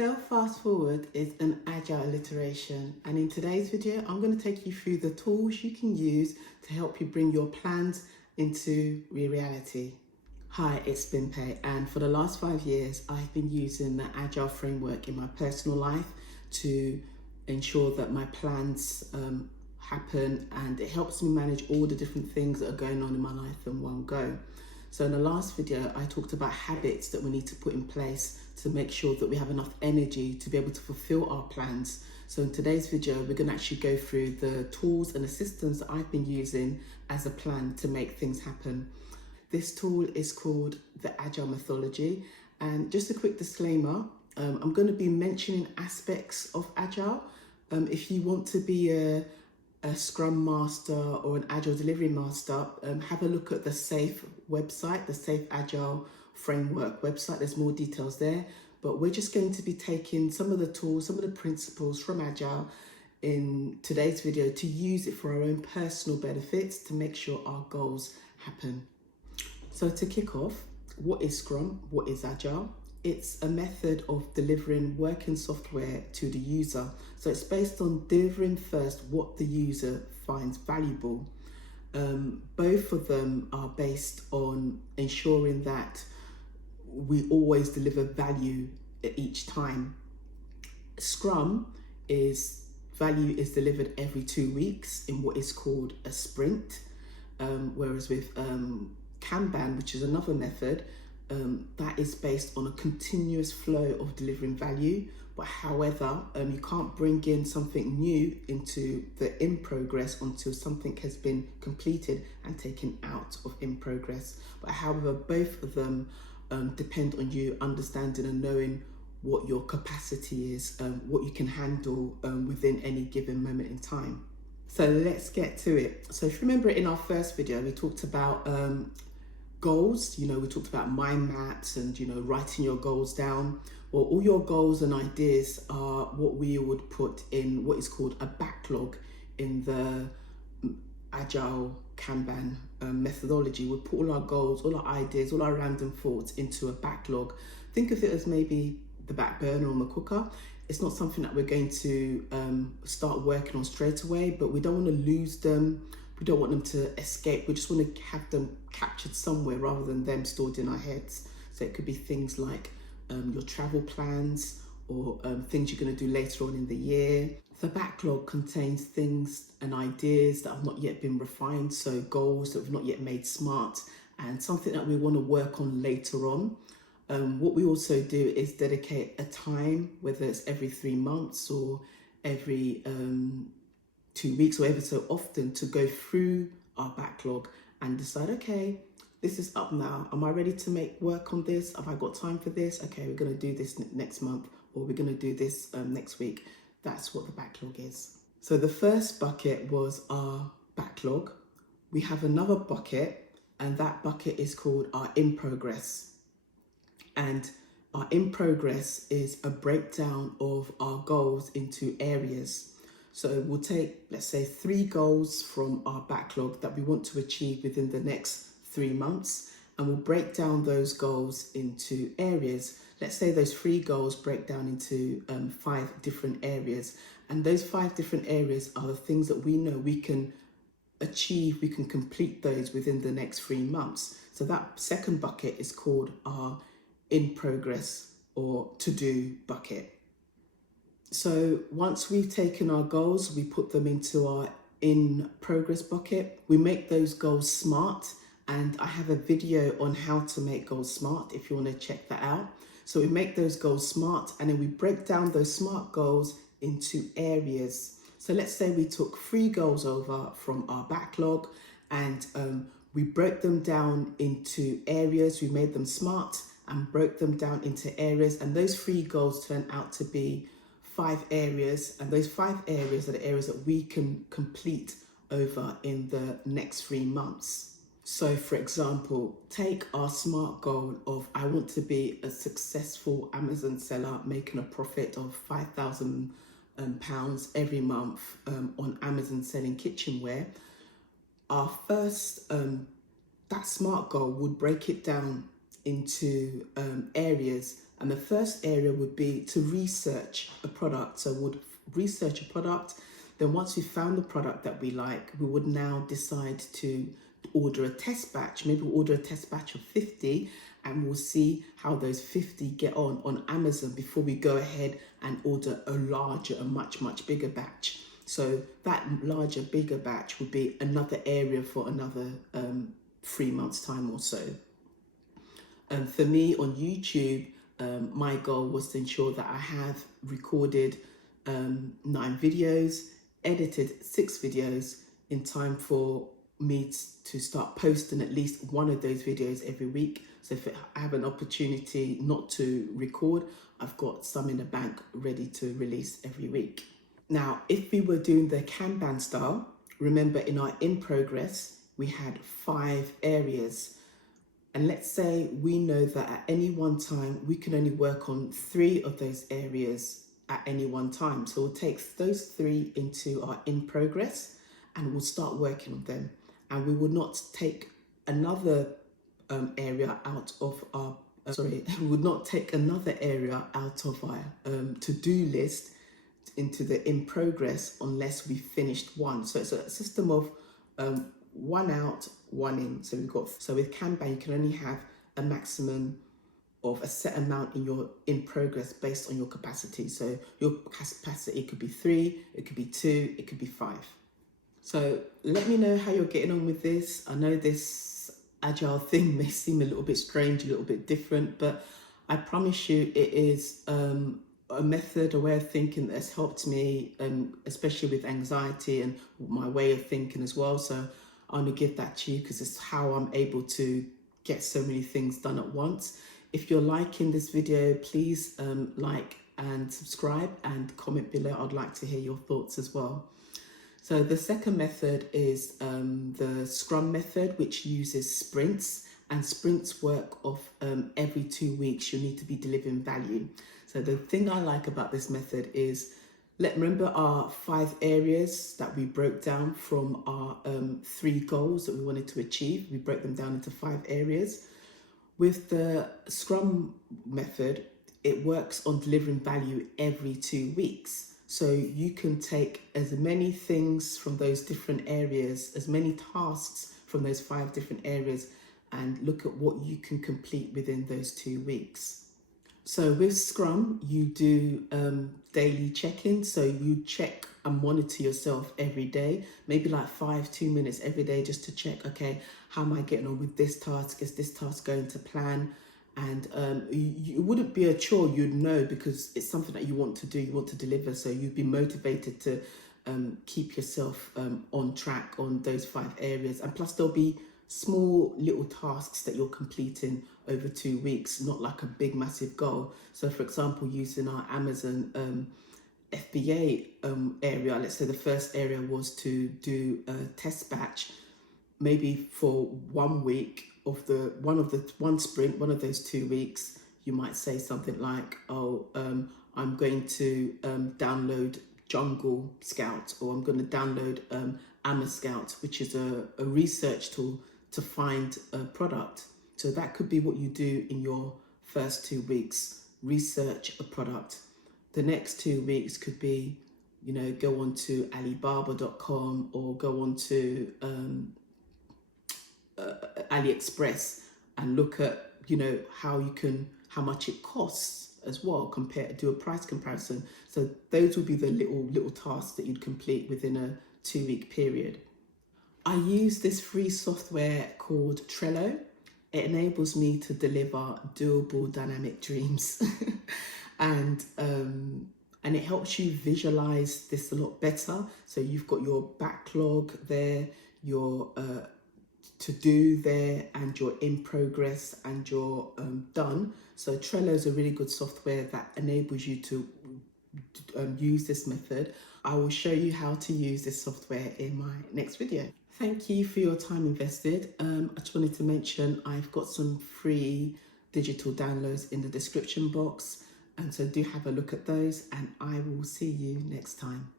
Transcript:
Fail Fast Forward is an agile iteration, and in today's video I'm going to take you through the tools you can use to help you bring your plans into reality. Hi, it's Bimpe, and for the last 5 years I've been using the agile framework in my personal life to ensure that my plans happen, and it helps me manage all the different things that are going on in my life in one go. So in the last video, I talked about habits that we need to put in place to make sure that we have enough energy to be able to fulfill our plans. So in today's video, we're going to actually go through the tools and the systems that I've been using as a plan to make things happen. This tool is called the Agile methodology. And just a quick disclaimer, I'm going to be mentioning aspects of Agile. If you want to be a Scrum master or an Agile delivery master, have a look at the SAFE website, the SAFE Agile framework website. There's more details there, but we're just going to be taking some of the tools, some of the principles from Agile in today's video to use it for our own personal benefits to make sure our goals happen. So to kick off, what is Scrum? What is Agile? It's a method of delivering working software to the user. So it's based on delivering first what the user finds valuable. Both of them are based on ensuring that we always deliver value at each time. Scrum is value is delivered every 2 weeks in what is called a sprint, whereas with Kanban, which is another method, that is based on a continuous flow of delivering value. But however, you can't bring in something new into the in progress until something has been completed and taken out of in progress. But however, both of them depend on you understanding and knowing what your capacity is, what you can handle within any given moment in time. So let's get to it. So if you remember in our first video, we talked about goals. We talked about mind maps and, writing your goals down. Well, all your goals and ideas are what we would put in what is called a backlog in the Agile Kanban methodology. We put all our goals, all our ideas, all our random thoughts into a backlog. Think of it as maybe the back burner on the cooker. It's not something that we're going to start working on straight away, but we don't want to lose them. We don't want them to escape. We just want to have them captured somewhere rather than them stored in our heads. So it could be things like your travel plans or things you're going to do later on in the year. The backlog contains things and ideas that have not yet been refined, so goals that have not yet made smart, and something that we want to work on later on. What we also do is dedicate a time, whether it's every 3 months or every 2 weeks or ever so often, to go through our backlog and decide, okay, this is up now. Am I ready to make work on this? Have I got time for this? Okay, we're going to do this next month, or we're going to do this next week. That's what the backlog is. So the first bucket was our backlog. We have another bucket, and that bucket is called our in progress. And our in progress is a breakdown of our goals into areas. So we'll take, let's say, 3 goals from our backlog that we want to achieve within the next 3 months, and we'll break down those goals into areas. Let's say those 3 goals break down into 5 different areas, and those 5 different areas are the things that we know we can achieve, we can complete those within the next 3 months. So that second bucket is called our in progress or to-do bucket. So once we've taken our goals, we put them into our in progress bucket. We make those goals SMART, and I have a video on how to make goals SMART if you want to check that out. So we make those goals SMART, and then we break down those SMART goals into areas. So let's say we took 3 goals over from our backlog, and we broke them down into areas. We made them SMART and broke them down into areas, and those 3 goals turn out to be 5 areas, and those 5 areas are the areas that we can complete over in the next 3 months. So for example, take our SMART goal of I want to be a successful Amazon seller making a profit of £5,000 every month on Amazon selling kitchenware. Our first, that SMART goal would break it down into areas, And the first area would be to research a product. So we'd research a product. Then once we found the product that we like, we would now decide to order a test batch. Maybe we'll order a test batch of 50 and we'll see how those 50 get on Amazon before we go ahead and order a larger, a much bigger batch. So that larger, bigger batch would be another area for another 3 months time or so. For me on YouTube, my goal was to ensure that I have recorded 9 videos, edited 6 videos in time for me to start posting at least one of those videos every week. So if I have an opportunity not to record, I've got some in the bank ready to release every week. Now, if we were doing the Kanban style, remember in our in progress, we had 5 areas. And let's say we know that at any one time, we can only work on 3 of those areas at any one time. So we'll take those 3 into our in progress and we'll start working on them. And we will not take another area out of our, we would not take another area out of our to-do list into the in progress unless we finished one. So it's a system of one out, one in. So with Kanban, you can only have a maximum of a set amount in your in progress based on your capacity. So your capacity could be 3, it could be 2, it could be 5. So let me know how you're getting on with this. I know this Agile thing may seem a little bit strange, a little bit different, but I promise you it is a method, a way of thinking that's helped me, especially with anxiety and my way of thinking as well. So I want to give that to you because it's how I'm able to get so many things done at once. If you're liking this video, please like and subscribe and comment below. I'd like to hear your thoughts as well. So the second method is the Scrum method, which uses sprints, and sprints work off every 2 weeks. You need to be delivering value. So the thing I like about this method is, remember our 5 areas that we broke down from our 3 goals that we wanted to achieve. We broke them down into 5 areas. With the Scrum method, it works on delivering value every 2 weeks. So you can take as many things from those different areas, as many tasks from those 5 different areas, and look at what you can complete within those 2 weeks. So with Scrum, you do daily check-ins. So you check and monitor yourself every day, maybe like 2 minutes every day, just to check, okay, how am I getting on with this task? Is this task going to plan? And it wouldn't be a chore, you'd know, because it's something that you want to do, you want to deliver. So you'd be motivated to keep yourself on track on those 5 areas. And plus there'll be small little tasks that you're completing over 2 weeks, not like a big massive goal. So for example, using our Amazon FBA area, let's say the first area was to do a test batch, maybe for 1 week of one sprint, one of those 2 weeks, you might say something like, I'm going to download Jungle Scout, or I'm going to download Amma Scout, which is a research tool to find a product. So that could be what you do in your first 2 weeks, research a product. The next 2 weeks could be, go on to Alibaba.com or go on to AliExpress and look at, how much it costs as well, do a price comparison. So those would be the little tasks that you'd complete within a 2 week period. I use this free software called Trello. It enables me to deliver doable dynamic dreams and it helps you visualize this a lot better. So you've got your backlog there, your to do there, and your in progress and your done. So Trello is a really good software that enables you to use this method. I will show you how to use this software in my next video. Thank you for your time invested. I just wanted to mention I've got some free digital downloads in the description box, and so do have a look at those, and I will see you next time.